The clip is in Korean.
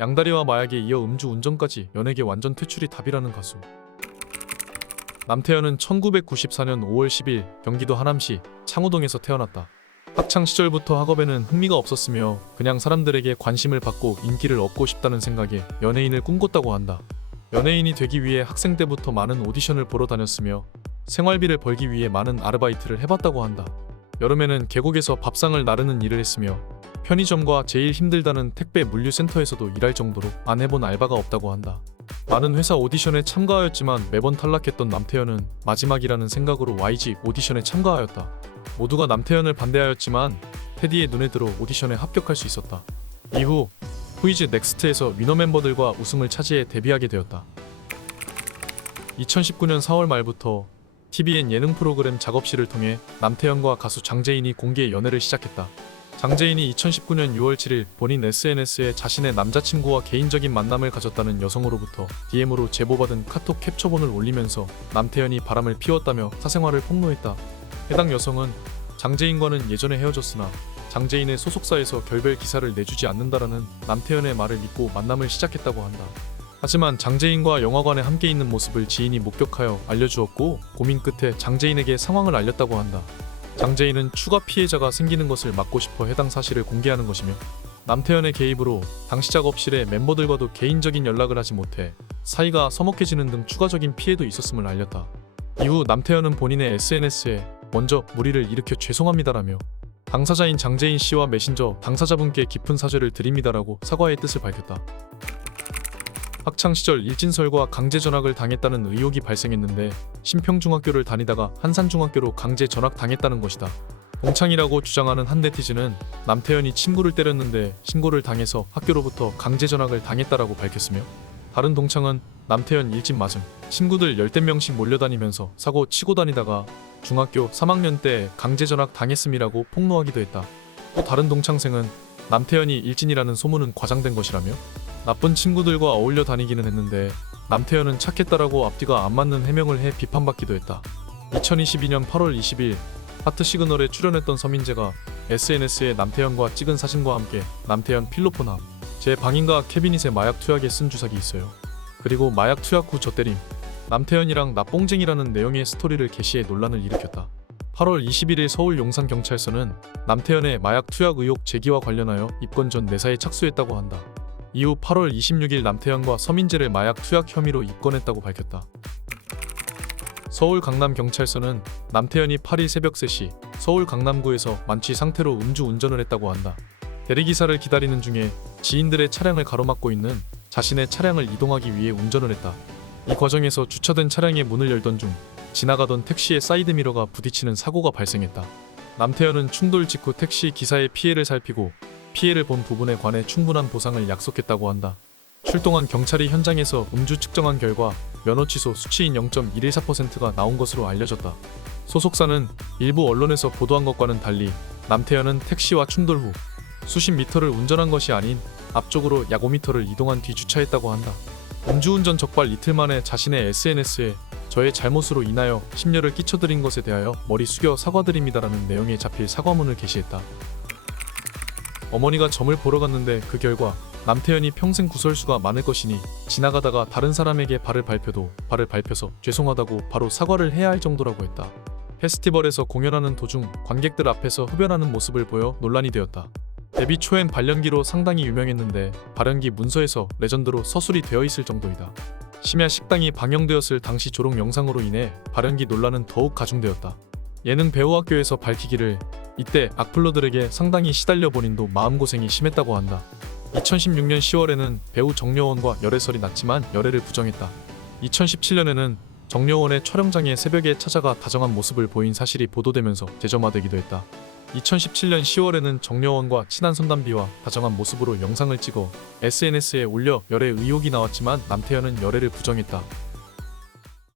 양다리와 마약에 이어 음주운전까지 연예계 완전 퇴출이 답이라는 가수. 남태현은 1994년 5월 10일 경기도 하남시 창호동에서 태어났다. 학창 시절부터 학업에는 흥미가 없었으며 그냥 사람들에게 관심을 받고 인기를 얻고 싶다는 생각에 연예인을 꿈꿨다고 한다. 연예인이 되기 위해 학생 때부터 많은 오디션을 보러 다녔으며 생활비를 벌기 위해 많은 아르바이트를 해봤다고 한다. 여름에는 계곡에서 밥상을 나르는 일을 했으며 편의점과 제일 힘들다는 택배 물류센터에서도 일할 정도로 안 해본 알바가 없다고 한다. 많은 회사 오디션에 참가하였지만 매번 탈락했던 남태현은 마지막이라는 생각으로 YG 오디션에 참가하였다. 모두가 남태현을 반대하였지만 테디의 눈에 들어 오디션에 합격할 수 있었다. 이후 후이즈 넥스트에서 위너 멤버들과 우승을 차지해 데뷔하게 되었다. 2019년 4월 말부터 TVN 예능 프로그램 작업실을 통해 남태현과 가수 장재인이 공개 연애를 시작했다. 장재인이 2019년 6월 7일 본인 SNS에 자신의 남자친구와 개인적인 만남을 가졌다는 여성으로부터 DM으로 제보받은 카톡 캡처본을 올리면서 남태현이 바람을 피웠다며 사생활을 폭로했다. 해당 여성은 장재인과는 예전에 헤어졌으나 장재인의 소속사에서 결별 기사를 내주지 않는다라는 남태현의 말을 믿고 만남을 시작했다고 한다. 하지만 장재인과 영화관에 함께 있는 모습을 지인이 목격하여 알려주었고 고민 끝에 장재인에게 상황을 알렸다고 한다. 장재인은 추가 피해자가 생기는 것을 막고 싶어 해당 사실을 공개하는 것이며 남태현의 개입으로 당시 작업실의 멤버들과도 개인적인 연락을 하지 못해 사이가 서먹해지는 등 추가적인 피해도 있었음을 알렸다. 이후 남태현은 본인의 SNS에 먼저 무리를 일으켜 죄송합니다라며 당사자인 장재인 씨와 메신저 당사자분께 깊은 사죄를 드립니다라고 사과의 뜻을 밝혔다. 학창시절 일진설과 강제 전학을 당했다는 의혹이 발생했는데 신평중학교를 다니다가 한산중학교로 강제 전학 당했다는 것이다. 동창이라고 주장하는 한 네티즌은 남태현이 친구를 때렸는데 신고를 당해서 학교로부터 강제 전학을 당했다라고 밝혔으며 다른 동창은 남태현 일진 맞음, 친구들 10대 명씩 몰려다니면서 사고 치고 다니다가 중학교 3학년 때 강제 전학 당했음이라고 폭로하기도 했다. 또 다른 동창생은 남태현이 일진이라는 소문은 과장된 것이라며 나쁜 친구들과 어울려 다니기는 했는데 남태현은 착했다라고 앞뒤가 안 맞는 해명을 해 비판받기도 했다. 2022년 8월 20일 하트 시그널에 출연했던 서민재가 SNS에 남태현과 찍은 사진과 함께 남태현 필로폰함, 제 방인가 캐비닛에 마약 투약에 쓴 주사기 있어요. 그리고 마약 투약 후 저 때림, 남태현이랑 나 뽕쟁이라는 내용의 스토리를 게시해 논란을 일으켰다. 8월 21일 서울 용산경찰서는 남태현의 마약 투약 의혹 제기와 관련하여 입건 전 내사에 착수했다고 한다. 이후 8월 26일 남태현과 서민재를 마약 투약 혐의로 입건했다고 밝혔다. 서울 강남경찰서는 남태현이 8일 새벽 3시 서울 강남구에서 만취 상태로 음주운전을 했다고 한다. 대리기사를 기다리는 중에 지인들의 차량을 가로막고 있는 자신의 차량을 이동하기 위해 운전을 했다. 이 과정에서 주차된 차량의 문을 열던 중 지나가던 택시의 사이드미러가 부딪히는 사고가 발생했다. 남태현은 충돌 직후 택시 기사의 피해를 살피고 피해를 본 부분에 관해 충분한 보상을 약속했다고 한다. 출동한 경찰이 현장에서 음주 측정한 결과 면허 취소 수치인 0.114%가 나온 것으로 알려졌다. 소속사는 일부 언론에서 보도한 것과는 달리 남태현은 택시와 충돌 후 수십 미터를 운전한 것이 아닌 앞쪽으로 약 5m를 이동한 뒤 주차했다고 한다. 음주운전 적발 이틀 만에 자신의 SNS에 저의 잘못으로 인하여 심려를 끼쳐드린 것에 대하여 머리 숙여 사과드립니다라는 내용의 자필 사과문을 게시했다. 어머니가 점을 보러 갔는데 그 결과 남태현이 평생 구설수가 많을 것이니 지나가다가 다른 사람에게 발을 밟혀서 죄송하다고 바로 사과를 해야 할 정도라고 했다. 페스티벌에서 공연하는 도중 관객들 앞에서 흡연하는 모습을 보여 논란이 되었다. 데뷔 초엔 발연기로 상당히 유명했는데 발연기 문서에서 레전드로 서술이 되어 있을 정도이다. 심야 식당이 방영되었을 당시 조롱 영상으로 인해 발연기 논란은 더욱 가중되었다. 예능 배우학교에서 밝히기를 이때 악플러들에게 상당히 시달려 본인도 마음고생이 심했다고 한다. 2016년 10월에는 배우 정여원과 열애설이 났지만 열애를 부정했다. 2017년에는 정여원의 촬영장에 새벽에 찾아가 다정한 모습을 보인 사실이 보도되면서 재점화되기도 했다. 2017년 10월에는 정여원과 친한 손담비와 다정한 모습으로 영상을 찍어 SNS에 올려 열애 의혹이 나왔지만 남태현은 열애를 부정했다.